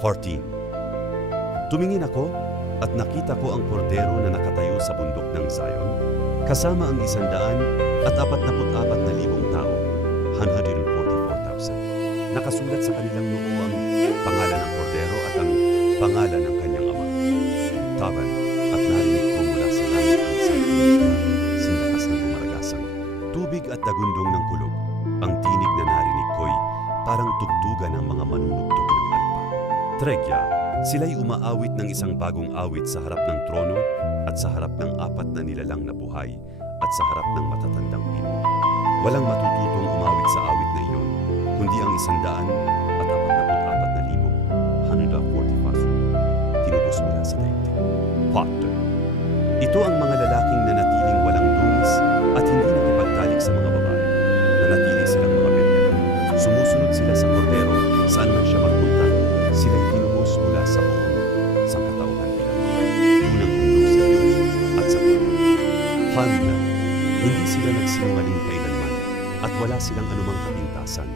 14. Tumingin ako at nakita ko ang kordero na nakatayo sa bundok ng Zion, kasama ang 144,000 tao, 144,000. Nakasulat sa kanilang noo ang pangalan ng kordero at ang pangalan ng kanyang ama. Taban, at narinig ko mula sa langit ang isang sinakas ng umaragasang tubig at dagundong ng kulog. Ang tinig na narinig ko'y parang tugtugan ng mga manunugtog ng alpa. Tregya, sila'y umaawit ng isang bagong awit sa harap ng trono at sa harap ng 4 na nilalang na buhay at sa harap ng matatandang pino. Walang matututong umawit sa awit na iyon, kundi ang 144,000 tinubos mula sa daigdig. Factor. Ito ang mga lalaking nanatiling walang dungis at hindi nakipagtalik sa mga babae. Nanatili silang mga bebel. Sumusunod sila sa kordero saan man siya magpunta. Sila'y tinubos mula sa buong sangkatauhan bilang unang handog sa Diyos at sa Panginoon. Handa, hindi sila nagsinungaling kailanman at wala silang anumang kapintasan.